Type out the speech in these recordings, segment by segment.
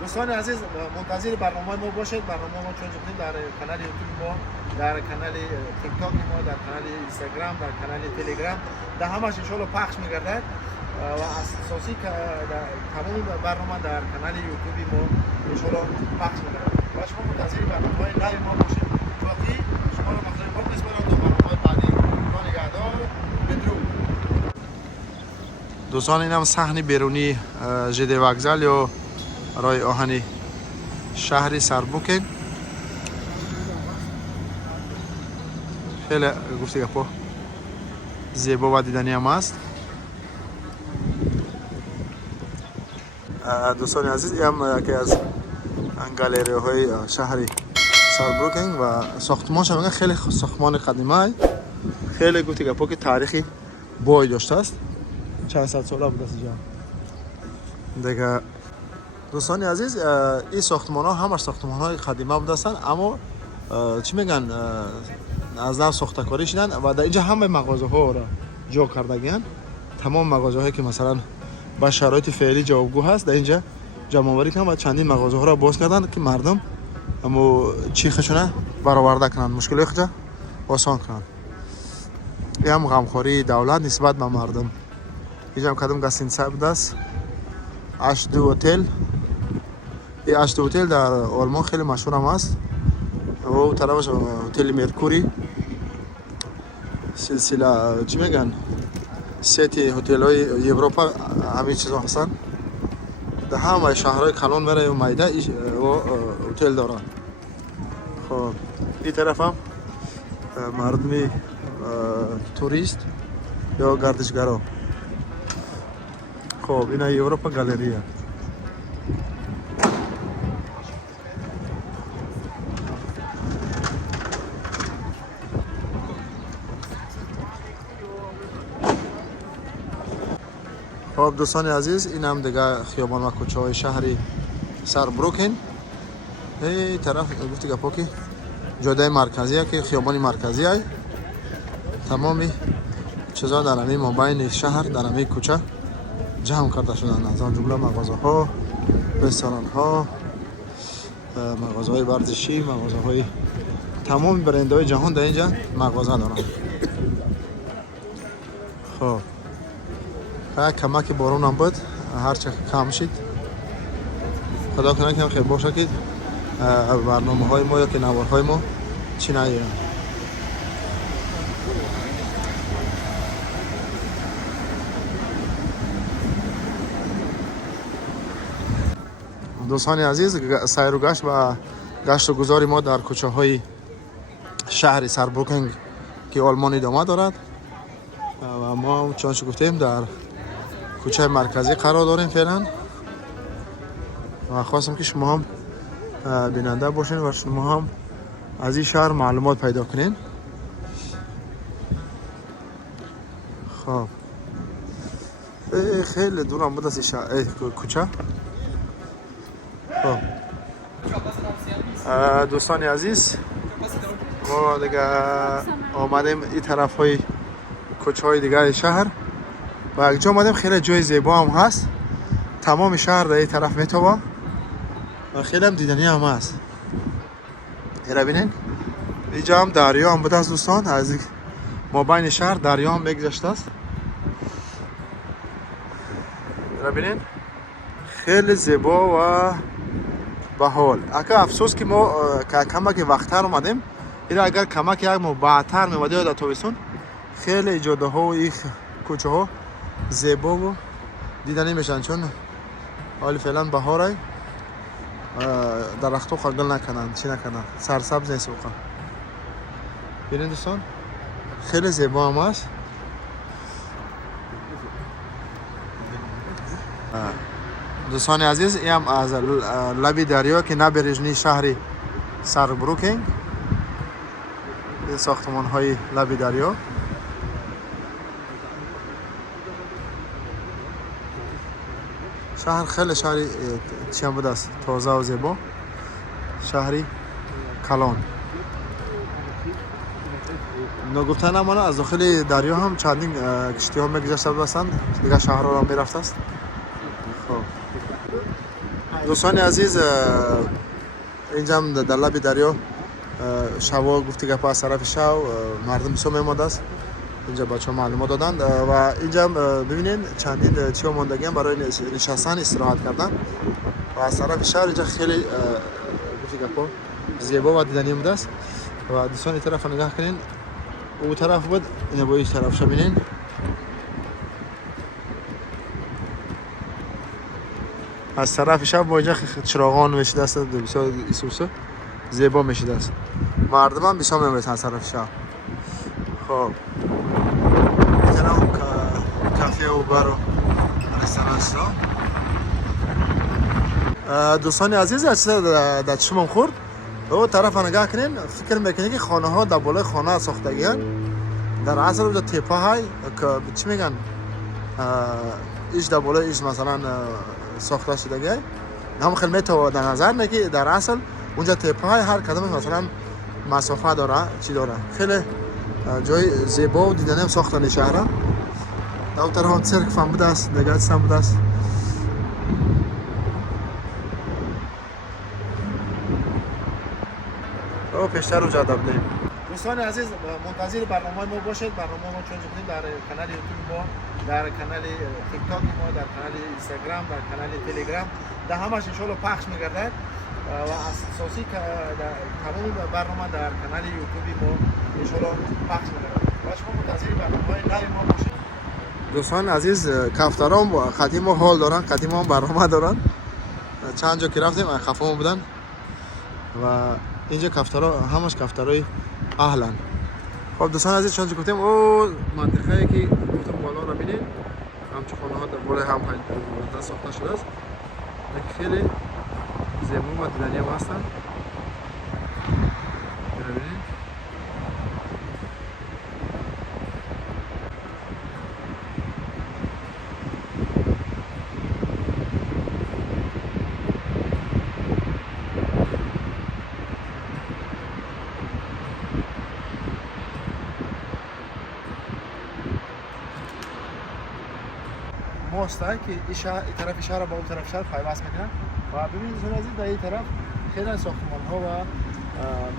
دوستان عزیز منتظر برنامه ما باشید. برنامه ما چون گفتیم در کانال یوتیوب ما، در کانال تیک تاک ما، در کانال اینستاگرام، در کانال تلگرام، در همش ان شاء الله پخش می‌گردد و اساسی که تمام برنامه در کانال یوتیوب ما ان شاء الله پخش می‌گردد. و شما منتظر برنامه‌های نو ما باشید. باقی شما رو مخاطب می‌سپارم تا برنامه بعدی. خدا نگهدار. بدرود. دوستان اینم صحن بیرونی ژد وокزال یا راه آهنی شهر ساربروکن. خیلی گفته گپا زیبا و دیدنی هم است. دوستان عزیز این هم یکی از گالری های شهر ساربروکن و ساختمان شما خیلی ساختمان قدیمی، خیلی گفته گپا که تاریخی بای داشته است. چند صد ساله بوده است دیگه. دوستان عزیز این ساختمان ها همش ساختمان های قدیمی بوده هستند، اما چی میگن از نو ساخته کاری شدن و در اینجا همه مغازه ها را جا کردگیان. تمام مغازه هایی که مثلا با شرایط فعلی جوابگو هست در اینجا جمع آوری کردن و چندین مغازه ها را باز کردن که مردم اما چیخشونه برآورده کنند، مشکل خودشون آسان کنند. این هم غمخواری دولت نسبت به مردم. اینجا هم کدام گاستینسا بوده است، اشدو هتل. این اشدو هتل در آلمان خیلی مشهور هم است و طرفش هتل مرکوری، سلسله چی میگن ست هتل های اروپا همین چیزا هستن. در همه شهرهای کلان میره و میده و هتل دارن. خب این طرف هم مردمی توریست یا گردشگرا. خب اینا اروپا گالریه. خب دوستان عزیز این هم دیگه خیابان و کوچه های شهری ساربروکن. این طرف گفتی گپا که جاده مرکزیه که خیابان مرکزی های تمامی چیزا در همین مابین شهر در همین کوچه جمع کرده شدن، از آن جمله مغازه ها، رستوران ها، مغازه های ورزشی، مغازه های تمام برند های جهان در اینجا مغازه دارن. خب کمک بارون هم بود، هرچه کم شد خدا کنه که خیلی باشه که برنامه های ما یا که نوارهای ما چی نگیرن. دوستان عزیز سیر و گشت و گشت و گذاری ما در کوچه های شهر ساربروکن که آلمان ادامه دارد و ما چنانچه گفتیم در کوچه مرکزی قرار داریم فعلا و خواستم که شما هم بیننده باشین و شما هم از این شهر معلومات پیدا کنین. خب خیلی دور هم بود از این شهر کوچه. خب دوستان عزیز ما دیگه آمدیم این طرف های کوچه های دیگه شهر و یک جا آمدیم خیلی جای زیبا هم هست. تمام شهر در این طرف میتوه و خیلی هم دیدنی هم هست. ایره بینین اینجا هم دریا هم بوده است دوستان، از ما بین شهر دریا هم بگذشته است. ایره بینین خیلی زیبا و بحال. اگه افسوس که ما کمک وقتتر اومدیم، اینا اگر کمک یک ما بعدتر می‌اومدیم در تابستون خیلی جاده ها و این کوچه ها زیبا و دیدنی میشن، چون حالی فعلا بهاره درختو خلقل نکنن چی نکنن سرسبز نیست واقعا. ببینید دوستان خیلی زیبا هم است. دوستان عزیز این هم از لبی دریا که نبرژنی شهری ساربروکن، ساختمان های لبی دریا. شهر خیلی شهری چی هم بوده است، تازه و زیبا، شهری کلان. نگفتن امانه از داخل دریا هم چندین کشتی ها میگذشته بودند، دیگه شهر را میرفته است. خب دوستان عزیز، اینجا در لب دریا شوا گفتی که پس طرف شو مردم بسیار میماده است. اینجا بچه ها معلومات دادند و اینجا ببینین چندین چی ماندگی هم برای نشستن استراحت کردن و از طرف شهر اینجا خیلی گفتی که پا زیبا و دیدنی بوده است و دوستان این طرف نگاه کنین. او طرف بود، این با این طرف شو بینین. از طرف شب با اینجا چراغان میشیده است، بسیار ایسوسه زیبا میشیده است. مردم هم بسیار میمونید از طرف شب. خب اینجا هم کافیه و بر و رستوران است. دوستان عزیز، در چشمم خورد او طرف نگاه کنین، فکر میکنین که خانه ها در بالای خانه ساختگی هست. در اصل اونجا تپه های که چی میگن ایش در بالای ایش مثلا ساخته شده هم خیلی میتو در نظر میگی در اصل اونجا تپه های هر کدام مثلا مسافه داره چی داره. خیلی جای زیبا و دیدنی هم ساختن شهر. در اون طرف هم سرک فهم بوده است، نگاه بوده است. او پیشتر رو جاده بودیم. دوستان عزیز، منتظر برنامه ما باشید. برنامه ما چون کنیم در کانال یوتیوب ما، در کانال تیک تاک ما، در کانال اینستاگرام، در کانال تلگرام، در همش ان شاء الله پخش می‌گردد و اساسی که تمام برنامه در کانال یوتیوب ما ان شاء الله پخش می‌گردد. باش شما منتظر برنامه‌های نو ما باشید. دوستان عزیز، کفترام قدیم ما حال دارن، قدیم ما برنامه دارن. چند جا که رفتیم خفه بودن و اینجا کفترها همش کفترهای اهلن. خب دوستان عزیز، چون گفتیم او منطقه‌ای که گفتم بالا رو ببینید، همچون خانه‌ها در بالای هم ساخته شده است. خیلی زیبا و دیدنی هم هستن. ببینید ماسته که این طرف شهر با اون طرف شهر پیوست میکنن و ببینید دوستان عزیز، در این طرف خیلی ساختمان ها و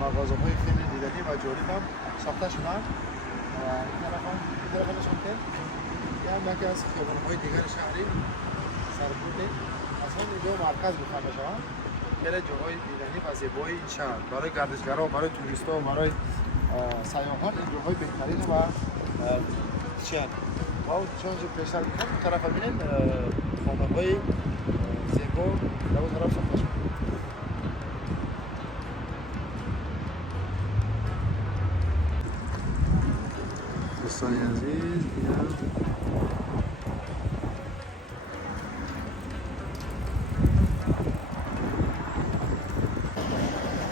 مغازه های خیلی دیدنی و جالب هم ساخته شدن و این طرف هم نشون که یکی از خیابان های دیگر شهری سربورد اصلا اینجا مرکز بخواه بشوند. خیلی جاهای دیدنی و زیبای این شهر برای گردشگرها، برای توریست‌ها، برای سیاحان این جاهای بهترین و چیه و چون پیشتر میکنم اون طرف ببینید خانه های زیبا در اون طرف ساخته شده. دوستان عزیز،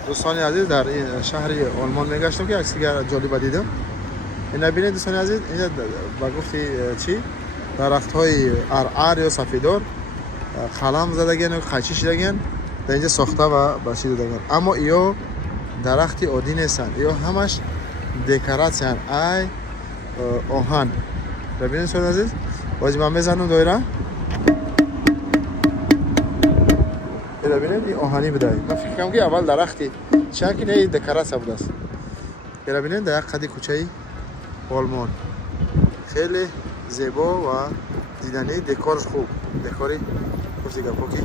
دوستان عزیز، در این شهر آلمان میگشتم که عکس دیگر جالب دیدم. این ببینید دوستان عزیز، اینجا با گفتی چی درخت های ارعر یا سفیدار خلم زدگن و خچی شدگن در اینجا ساخته و بسیده دادن. اما ایو درختی عادی نیستن، ایو همش دکوراسیون ای آهن. ببینید دوستان عزیز، باز من بزنم دایره. ببینید این آهنی بوده. من فکر کنم که اول درختی چند نه دکوراسیون بوده است. ببینید در قدی کوچه‌ای آلمان خیلی زیبا و دیدنی، دکورش خوب، دکوری گفتی که پاکی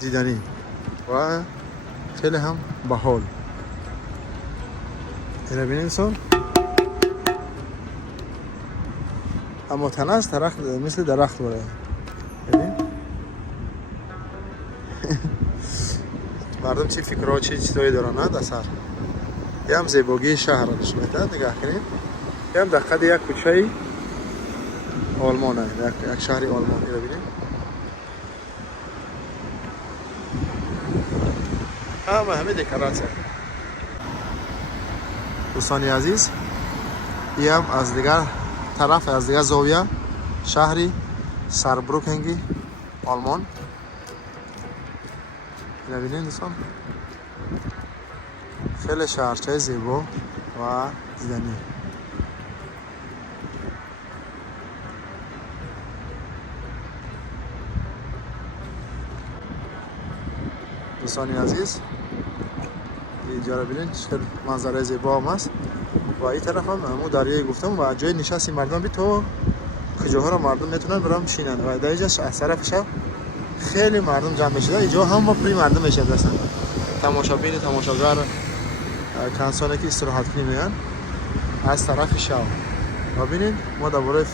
دیدنی و خیلی هم باحال. اینو ببینید دوستان، اما تناس درخت مثل درخت بوده. ببین مردم چی فکرها چی چیزایی دارن نه در سر. یه هم زیباگی شهر رو نشون میده. نگاه کنید، یه هم دقیقه یک کوچه آلمان است، یک شهری آلمانی رو ببینید. همه دکوراسیون. دوستان عزیز، این هم از دیگر طرف، از دیگر زاویه شهری ساربروکن آلمان. ببینید دوستان، خیلی شهرچه زیبا و دیدنی. دوستانی عزیز اینجا رو ببینید چقدر منظره زیبا هم است و این طرف هم همون دریای گفتم و جای نشستی مردم بی تو کجاها رو مردم میتونن برام بشینن و در اینجا از طرف شب خیلی مردم جمع میشه اینجا هم با پری مردم میشه دستن تماشابین تماشاگر کسانی که استراحت کنی میان از طرف شب و ببینید ما دوباره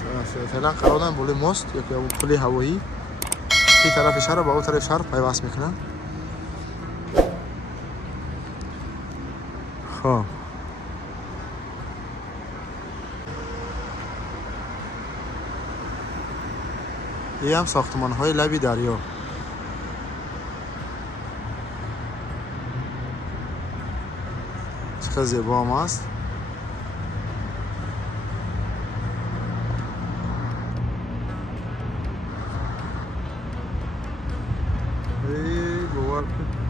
فعلا قرار داریم بالای ماست یا پل هوایی این طرف شهر با اون طرف شهر پیوست میکنن خب این هم ساختمان های لبی دریا چقدر زیبا هم است باور کن